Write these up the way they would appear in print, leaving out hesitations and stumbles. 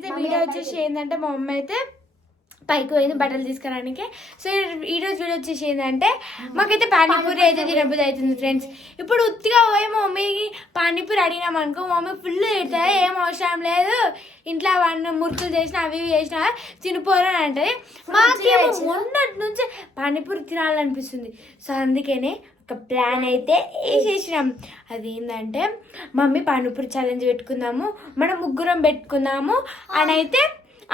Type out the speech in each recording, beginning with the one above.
అయితే వీడియో వచ్చేసి ఏంటంటే మా మమ్మీ అయితే పైకి పోయింది బట్టలు తీసుకురానికి. సో ఈరోజు వీడియో వచ్చేసి ఏంటంటే మాకైతే పానీపూరి అయితే తినబుద్ధి అవుతుంది ఫ్రెండ్స్. ఇప్పుడు ఉత్తిగా పోయి మా మమ్మీకి పానీపూరి అడిగినాం అనుకో మమ్మీ ఫుల్ తిడతాయి, ఏం అవసరం లేదు ఇంట్లో అవన్నీ మురుకులు చేసినా అవి ఇవి చేసినా తినిపోరు అని అంటది. మాకేమో మొన్నటి నుంచి పానీపూరి తినాలనిపిస్తుంది. సో అందుకనే ఒక ప్లాన్ అయితే వేసేసినాం. అది ఏంటంటే మమ్మీ పానీపూరి ఛాలెంజ్ పెట్టుకుందాము, మనం ముగ్గురం పెట్టుకుందాము అని అయితే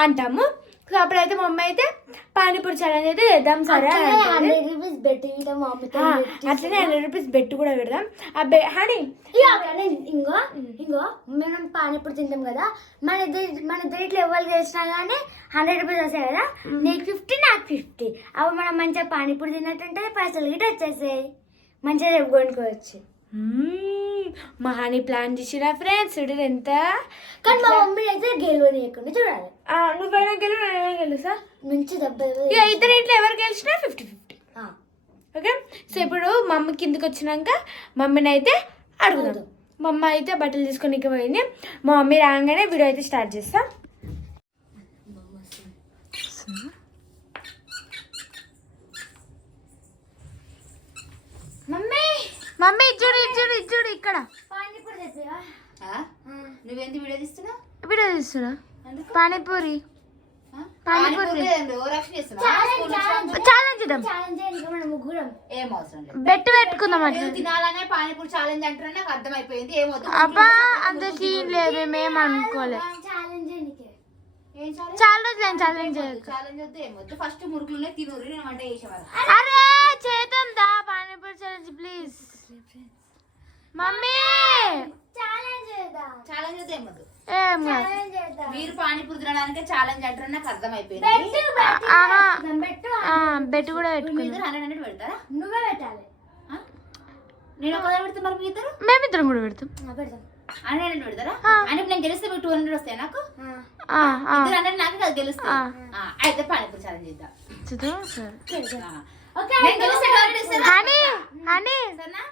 అంటాము. సో అప్పుడైతే మమ్మీ అయితే పానీపూరి ఛాలెంజ్ అయితే చేద్దాం సరే అట్లనే 100 రూపీస్ బెట్ కూడా పెడదాం. హనీ ఇంకో మనం పానీపూరి తింటాం కదా, మన ఇద్దరిట్లో ఎవరు చేసినా కానీ 100 రూపీస్ వస్తాయి కదా, నీకు 50 నాకు 50. అవి మనం మంచిగా పానీపూరి తిన్నట్టుంటే పైసలు గిట్ట వచ్చేసాయి, మంచిగా రేపు కొనుక్కోవచ్చు. మా హనీ ప్లాన్ చేసిరా ఫ్రెండ్స్ చూడరు ఎంత. కానీ మా మమ్మీ అయితే గెలవనీయకుండా చూడాలి. నువ్వైనా గెలు నేనైనా గెలుసా మంచి దెబ్బ. ఇద్దరు ఇంట్లో ఎవరు గెలిచినా 50-50. ఓకే. సో ఇప్పుడు మమ్మీ కిందకి వచ్చినాక మమ్మీని అయితే అడుగుదాం. మా అమ్మ అయితే బట్టలు తీసుకొని పోయింది. మా మమ్మీ రాగానే వీడియో అయితే స్టార్ట్ చేస్తా. మమ్మీ ఇచ్చుడు ఇచ్చుడు ఇచ్చుడు ఇక్కడ నువ్వేంటి వీడియో తీస్తున్నావు? వీడియో తీస్తున్నా పానీపూరి బెట్ పెట్టుకుందాం అట్లా తినాలనే పానీపూరి ఛాలెంజ్ అంటారా నాకు అర్థమైపోయింది. ఏమవుతుంది అబ్బా అంత సీన్ లేదు, మేము అనుకోలే. చాలా రోజులు ఛాలెంజ్ వద్దు ఏమొద్దు, ఫస్ట్ మురుగులునే తినూరు నేను వంట చేసేవారు. అరే చేద్దాం దా panipuri challenge please. Mummy challenge వద్దు ఏమొద్దు, మీరు పానీపూరి తినడానికి ఛాలెంజ్ అంటారా నాకు అర్థమైపోయింది. బెట్ కూడా పెట్టుకుంటారు. 100 పెడతారా? నువ్వే పెట్టాలి. నేను ఒకసారి పెడతా, మరి ఇద్దరు మేమిద్దరం కూడా పెడతాం. 100 పెడతారా? అంటే నేను గెలిస్తే మీకు 200 వస్తాయి, నాకు 100 నాకు అది గెలుస్తా. అయితే పానీపూరి ఛాలెంజ్ చేద్దాం.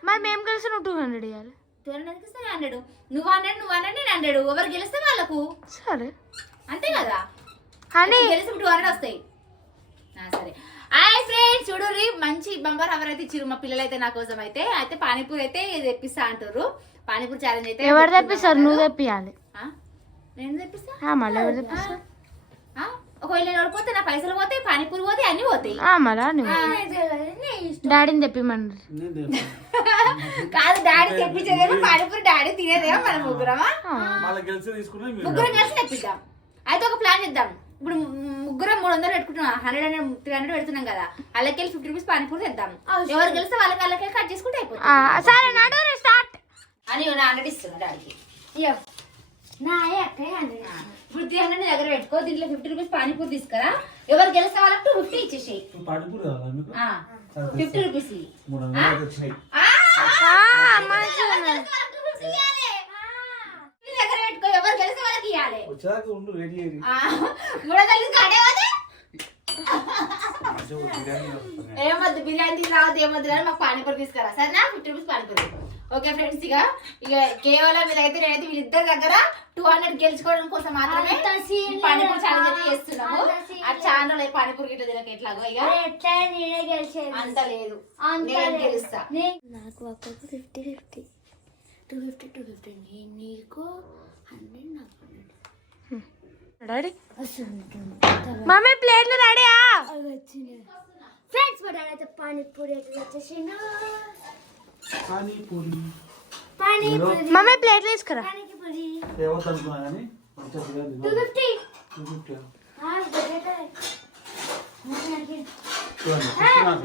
మరి మేము కలిసి నువ్వు 200 ఇవ్వాలి. 100 నువ్వు 100 నేను 100. ఎవరు గెలిస్తే వాళ్ళకు సరే అంతే కదా. గెలిస్తే 200 వస్తాయి. సరే హాయ్ ఫ్రెండ్స్, చూడుర్రి మంచి బంగారు ఎవరైతే ఇచ్చిరు మా పిల్లలు అయితే నా కోసం అయితే పానీపూరి అయితే తెప్పిస్తా అంటారు. పానీపూరి ఛాలెంజ్ అయితే ఎవరు తెప్పిస్తారు? నువ్వు తెప్పియాలి. నేను తెప్పిస్తా. మళ్ళీ ఎవరు తెప్పిస్తారు? ఒకవేళ నేను ఓడిపోతే నా పైసలు పోతాయి, పానీపూరి పోతాయి, అన్ని పోతాయి. డాడీని తెప్పిమన్నారు. కాదు డాడీ తెప్పించేదేమో పానీపూరి, డాడీ తినేదేమో మన ముగ్గురమా ముగ్గురం కలిసి తెప్పిద్దాం. అయితే ఒక ప్లాన్ చేద్దాం. ఇప్పుడు ముగ్గురం 300 పెట్టుకుంటున్నాం, 100 300 పెడుతున్నాం కదా, అలాకెళ్ళి 50 రూపీస్ పానీపూరి తెద్దాం. ఎవరు గెలిస్తే వాళ్ళకి అలాకెళ్ళి కట్ చేసుకుంటే అయిపోతుంది అని 100 ఇస్తున్నా డాడీకి. ఇప్పుడు 300 దగ్గర పెట్టుకో, దీంట్లో 50 రూపీస్ పానీపూరి తీసుకురా. ఎవరు గెలిస్తే వాళ్ళకి 250 ఇచ్చేసేయి. 50 రూపీస్ దగ్గర పెట్టుకో, ఎవరు గెలిస్తే వాళ్ళకి ఇవ్వాలి. ఏమొద్దు బిర్యానీ రావద్దు, ఏమొద్దు కానీ మాకు పానీపూరి తీసుకురా సరేనా. 50 రూపీస్ పానీపూరి. ఓకే ఫ్రెండ్స్, ఇక కేవలం నేనైతే వీళ్ళిద్దరి దగ్గర 200 గెలుచుకోవడం కోసం మాత్రమే పానీపూరి ఛాలెంజ్ అయితే చేస్తున్నాము. ఆ ఛానల్ పానీపూరి గిట్ల తినక ఎట్లాగో ఇక అంత లేదు, నేను గెలుస్తా. నాకు ఒక్కొక్క 50-50 250 నీకు 100 నాకు 100. మమ్మీ ప్లేట్లు రెడీయా? ఫ్రెండ్స్ మా డాడీ అయితే పానీపూరి అయితే వచ్చేసిండు. మమ్మీ ప్లేట్లు తీసుకురా.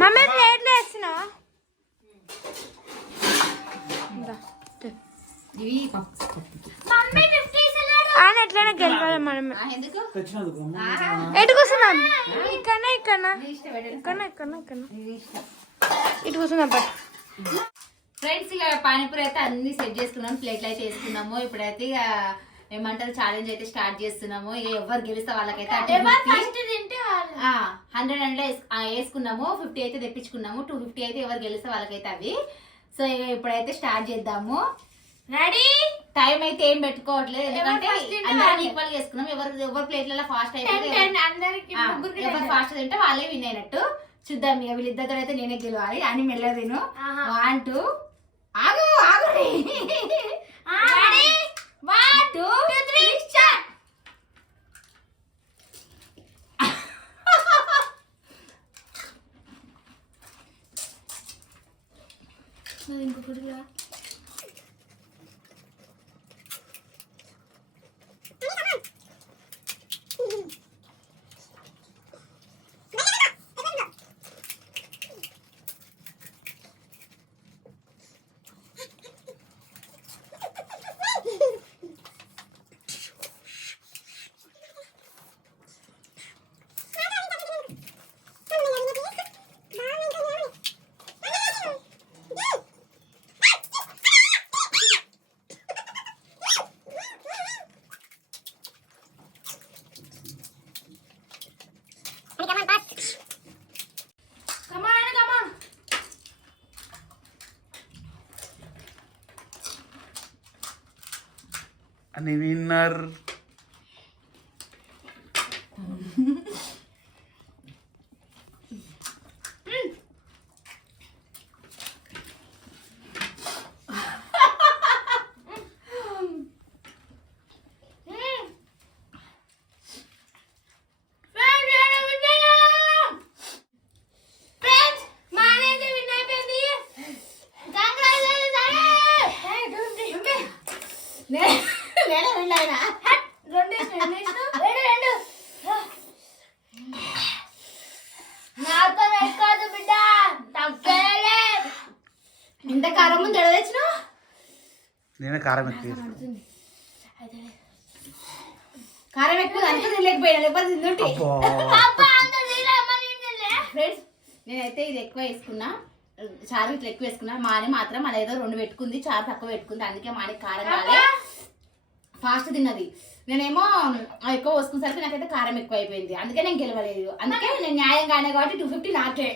మమ్మీ ప్లేట్లు వేస్తున్నా. ఆయన ఎట్లయినా గెలవాలి మనం. ఎటు కూర్చున్నాం? ఇక్కడ ఇటు కూర్చున్నాం. ఫ్రెండ్స్ ఇక పానీపూరి అయితే అన్ని సెట్ చేసుకున్నాం, ప్లేట్లు అయితే వేసుకున్నాము. ఇప్పుడైతే ఇక ఏమంటారు ఛాలెంజ్ అయితే స్టార్ట్ చేస్తున్నాము. ఇక ఎవరు గెలిస్తే వాళ్ళకైతే 100 వేసుకున్నాము, 50 అయితే తెప్పించుకున్నాము, 250 అయితే ఎవరు గెలిస్తే వాళ్ళకైతే అవి. సో ఇక ఇప్పుడైతే స్టార్ట్ చేద్దాము. రెడీ టైం అయితే ఏం పెట్టుకోవట్లేదు ఎందుకంటే ఎవరు first తింటే అందరం వాళ్ళే. ఈక్వల్ చేసుకున్నాం. ఎవరి ప్లేట్లలో ఫాస్ట్ అయిపోతే 10 అందరికి ముగ్గురికి ఎవరు ఫాస్ట్ తింటే వాళ్ళే విన్ అయినట్టు. చూద్దాం ఇక వీళ్ళిద్దరితో అయితే నేనే గెలవాలి అని మెల్ల తిను. 1 2 ఆగు ఆగు 1 2 3 స్టార్ట్. ఇంకొకటి అని విన్నర్ నేనే విన్ అయినా. నాతో ఎక్కువ బిడ్డ తప్పేలే. ఇంత కారం ముందు ఎడ తెచ్చినావు? నేనే కారం ఎక్కువ కారం ఎక్కువ అంతా తినలేకపోయినా లేకపోతే తింటుంటే. ఫ్రెండ్స్ నేనైతే ఇది ఎక్కువ వేసుకున్నా, చారు ఇట్లా ఎక్కువ వేసుకున్నా. మాని మాత్రం అది ఏదో 2 పెట్టుకుంది, చారు తక్కువ పెట్టుకుంది. అందుకే మాని కారం కాలే, ఫాస్ట్ తిన్నది. నేనేమో ఎక్కువ పోసుకునేసరికి నాకైతే కారం ఎక్కువ అయిపోయింది. అందుకే నేను గెలవలేదు. అందుకే నేను న్యాయంగానే కాబట్టి 250 నాకే.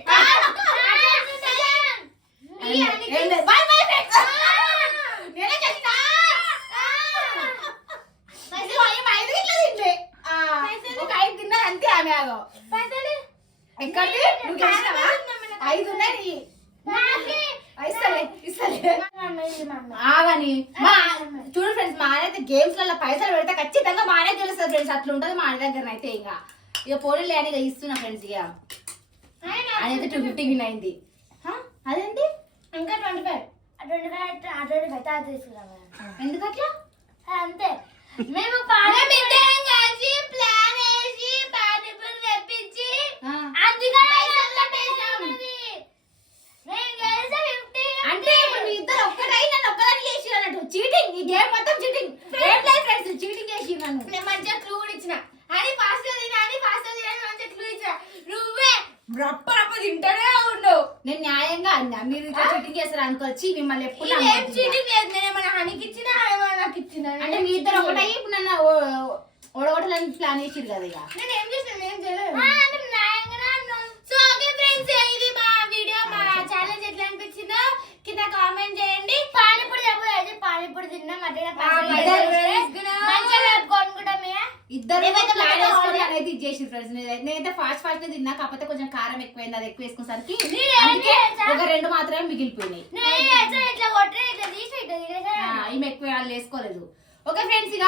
Bye bye friends. నేనే చేసినా. ఏం 5 గిట్ల తింటే ఒక 5 తిన్నా అంతే. ఆమె ఆగో ఎక్కడిది నువ్వు గెలిచినావా? 5 ఉన్నాయి. ఆగని చూడు ఫ్రెండ్స్, మా ఆయన అయితే గేమ్స్ లలో పైసలు పెడితే ఖచ్చితంగా మానే గెలుస్తుంది ఫ్రెండ్స్. అట్లా ఉంటది మా ఆయన దగ్గర అయితే. ఇక పోనీ లేని ఇక ఇస్తున్నా ఫ్రెండ్స్. ఇక అయితే 250 విన్ అయింది. అదేంటి ఇంకా 25 తీసుకున్నాం ఎందుకు అట్లా? అంతే. మేము కలిసి ప్లాన్ వేసి పానీపూరి తెప్పించి అంటే ఇప్పుడు మీ ఇద్దరు ఒక్కటై నన్ను ఒక్కదాన్ని చేసి అన్నట్టు చీటింగ్. ఈ గేమ్ మొత్తం చీటింగ్. ఏం లేదు ఫ్రెండ్స్, చీటింగ్ చేసి నన్ను. నేను మంచిగా క్లూ ఇచ్చిన అని ఫాస్ట్ తినాలి మంచిగా క్లూ ఇచ్చిన. నువ్వే రప్ప రప్ప తింటానే ఉండవు. నేను న్యాయంగా అన్నా, మీరు ఇట్లా చీటింగ్ చేస్తారు అనుకోవచ్చి మిమ్మల్ని ఎప్పుడు ఏం నమ్మొద్దు. చీటింగ్ లేదు. నేను ఏమైనా హనీకి ఇచ్చినా ఏమైనా నాకు ఇచ్చినా అంటే మీ ఇద్దరు ఒకటై ఇప్పుడు నన్ను ఓడగొట్టాలని ప్లాన్ చేసిరు కదా. ఇక నేను ఏం చేసిన ఏం చేయలేదు. సో ఓకే ఫ్రెండ్స్, ఇది మా వీడియో. మా ఛాలెంజ్ ఎట్లా అనిపించిందో కింద కామెంట్ చేయండి. పానీపూరి చెప్పు, పానీపూరి తిన్నాం ఇద్దరు ఏమైతే ప్లాన్ మనకు చేసుకొని ఆర్డర్ అనేది చేసి ఫ్రెండ్స్. నేనైతే ఫాస్ట్ తిన్నా, కాకపోతే కొంచెం కారం ఎక్కువైంది. అది ఎక్కువ వేసుకునేసరికి నేను అందుకే ఏం చేశా? ఒక 2 మాత్రమే మిగిలిపోయినాయి. ఇట్లా కొట్టే ఇట్లా తీసి ఇట్లా ఈమె ఎక్కువ వాళ్ళు వేసుకోలేదు. ఓకే ఫ్రెండ్స్, ఇక